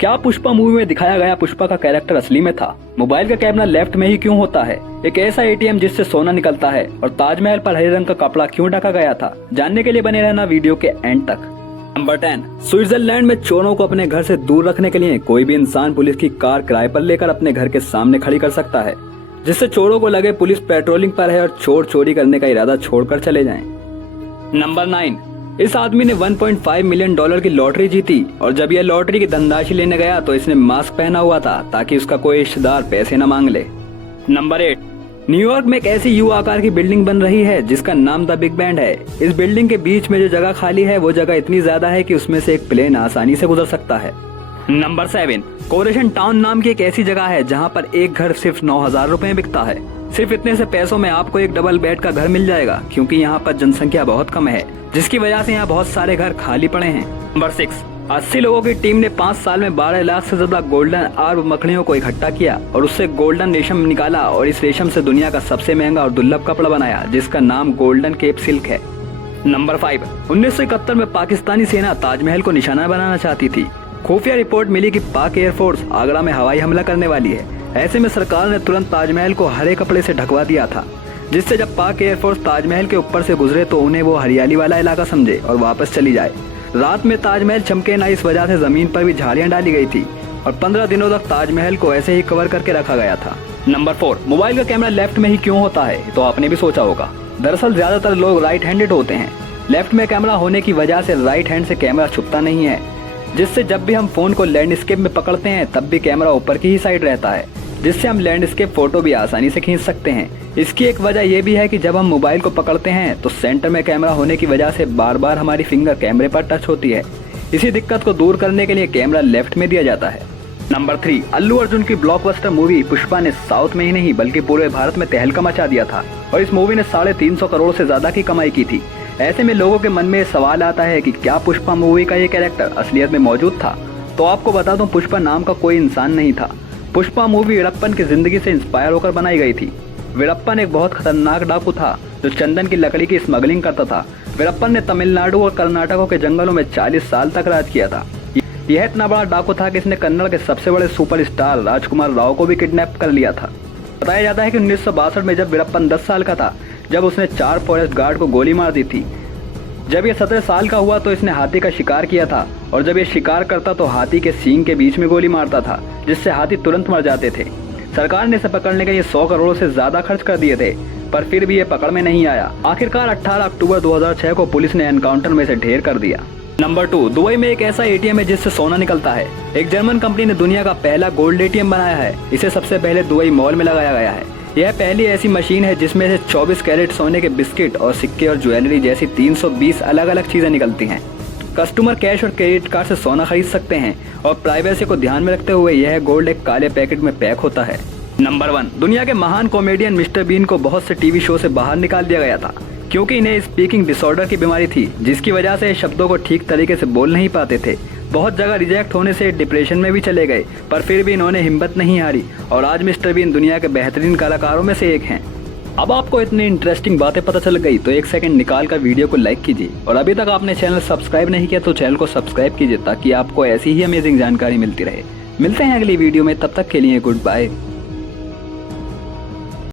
क्या पुष्पा मूवी में दिखाया गया पुष्पा का कैरेक्टर असली में था? मोबाइल का कैमरा लेफ्ट में ही क्यों होता है? एक ऐसा एटीएम जिससे सोना निकलता है और ताजमहल पर हरे रंग का कपड़ा क्यों ढका गया था? जानने के लिए बने रहना वीडियो के एंड तक। नंबर 10, स्विट्जरलैंड में चोरों को अपने घर से दूर रखने के लिए कोई भी इंसान पुलिस की कार किराए पर लेकर अपने घर के सामने खड़ी कर सकता है, जिससे चोरों को लगे पुलिस पेट्रोलिंग पर है और चोर चोरी करने का इरादा छोड़कर चले जाएं। नंबर 9, इस आदमी ने 1.5 मिलियन डॉलर की लॉटरी जीती और जब यह लॉटरी की धनराशि लेने गया तो इसने मास्क पहना हुआ था ताकि उसका कोई रिश्तेदार पैसे न मांग ले। नंबर 8, न्यूयॉर्क में एक ऐसी यू आकार की बिल्डिंग बन रही है जिसका नाम द बिग बैंड है। इस बिल्डिंग के बीच में जो जगह खाली है वो जगह इतनी ज्यादा है कि उसमें से एक प्लेन आसानी से गुजर सकता है। नंबर 7, कोरेशन टाउन नाम की एक ऐसी जगह है जहाँ पर एक घर सिर्फ 9,000 रुपए में बिकता है। सिर्फ इतने से पैसों में आपको एक डबल बेड का घर मिल जाएगा, क्योंकि यहाँ पर जनसंख्या बहुत कम है, जिसकी वजह से यहाँ बहुत सारे घर खाली पड़े हैं। नंबर 6, 80 लोगों की टीम ने 5 साल में 12 लाख से ज्यादा गोल्डन आर्ब मकड़ियों को इकट्ठा किया और उससे गोल्डन रेशम निकाला और इस रेशम से दुनिया का सबसे महंगा और दुर्लभ कपड़ा बनाया, जिसका नाम गोल्डन केप सिल्क है। नंबर 5, 1971 में पाकिस्तानी सेना ताजमहल को निशाना बनाना चाहती थी। खुफिया रिपोर्ट मिली कि पाक एयरफोर्स आगरा में हवाई हमला करने वाली है। ऐसे में सरकार ने तुरंत ताजमहल को हरे कपड़े से ढकवा दिया था, जिससे जब पाक एयरफोर्स ताजमहल के ऊपर से गुजरे तो उन्हें वो हरियाली वाला इलाका समझे और वापस चली जाए। रात में ताजमहल चमके ना, इस वजह से जमीन पर भी झाड़ियां डाली गई थी और 15 दिनों तक ताजमहल को ऐसे ही कवर करके रखा गया था। नंबर 4, मोबाइल का कैमरा लेफ्ट में ही क्यों होता है? तो आपने भी सोचा होगा। दरअसल ज्यादातर लोग राइट हैंडेड होते हैं। लेफ्ट में कैमरा होने की वजह से राइट हैंड से कैमरा छुपता नहीं है, जिससे जब भी हम फोन को लैंडस्केप में पकड़ते हैं तब भी कैमरा ऊपर की ही साइड रहता है, जिससे हम लैंडस्केप फोटो भी आसानी से खींच सकते हैं। इसकी एक वजह यह भी है कि जब हम मोबाइल को पकड़ते हैं तो सेंटर में कैमरा होने की वजह से बार बार हमारी फिंगर कैमरे पर टच होती है। इसी दिक्कत को दूर करने के लिए कैमरा लेफ्ट में दिया जाता है। नंबर 3, अल्लू अर्जुन की ब्लॉकबस्टर मूवी पुष्पा ने साउथ में ही नहीं बल्कि पूरे भारत में तहलका मचा दिया था और इस मूवी ने 350 करोड़ से ज्यादा की कमाई की थी। ऐसे में लोगों के मन में सवाल आता है कि क्या पुष्पा मूवी का ये कैरेक्टर असलियत में मौजूद था? तो आपको बता दूं, पुष्पा नाम का कोई इंसान नहीं था। पुष्पा मूवी वीरप्पन की जिंदगी से इंस्पायर होकर बनाई गई थी। वीरप्पन एक बहुत खतरनाक डाकू था जो चंदन की लकड़ी की स्मगलिंग करता था। वीरप्पन ने तमिलनाडु और कर्नाटक के जंगलों में 40 साल तक राज किया था। यह इतना बड़ा डाकू था कि इसने कन्नड़ के सबसे बड़े सुपरस्टार राजकुमार राव को भी किडनैप कर लिया था। बताया जाता है कि 1962 में जब वीरप्पन 10 साल का था, जब उसने 4 फॉरेस्ट गार्ड को गोली मार दी थी। जब ये 17 साल का हुआ तो इसने हाथी का शिकार किया था और जब ये शिकार करता तो हाथी के सींग के बीच में गोली मारता था, जिससे हाथी तुरंत मर जाते थे। सरकार ने इसे पकड़ने के लिए 100 करोड़ से ज्यादा खर्च कर दिए थे, पर फिर भी ये पकड़ में नहीं आया। आखिरकार 18 अक्टूबर 2006 को पुलिस ने एनकाउंटर में इसे ढेर कर दिया। नंबर 2, दुबई में एक ऐसा एटीएम है जिससे सोना निकलता है। एक जर्मन कंपनी ने दुनिया का पहला गोल्ड एटीएम बनाया है। इसे सबसे पहले दुबई मॉल में लगाया गया है। यह पहली ऐसी मशीन है जिसमें से 24 कैरेट सोने के बिस्किट और सिक्के और ज्वेलरी जैसी 320 अलग अलग चीजें निकलती हैं। कस्टमर कैश और क्रेडिट कार्ड से सोना खरीद सकते हैं और प्राइवेसी को ध्यान में रखते हुए यह गोल्ड एक काले पैकेट में पैक होता है। नंबर 1, दुनिया के महान कॉमेडियन मिस्टर बीन को बहुत से टीवी शो से बाहर निकाल दिया गया था, क्योंकि इन्हें स्पीकिंग डिसऑर्डर की बीमारी थी, जिसकी वजह से शब्दों को ठीक तरीके से बोल नहीं पाते थे। बहुत जगह रिजेक्ट होने से डिप्रेशन में भी चले गए, पर फिर भी इन्होंने हिम्मत नहीं हारी और आज मिस्टर बीन दुनिया के बेहतरीन कलाकारों में से एक हैं। अब आपको इतनी इंटरेस्टिंग बातें पता चल गई तो 1 सेकंड निकाल कर वीडियो को लाइक कीजिए और अभी तक आपने चैनल सब्सक्राइब नहीं किया तो चैनल को सब्सक्राइब कीजिए, ताकि आपको ऐसी ही अमेजिंग जानकारी मिलती रहे। मिलते हैं अगली वीडियो में, तब तक के लिए गुड बाय।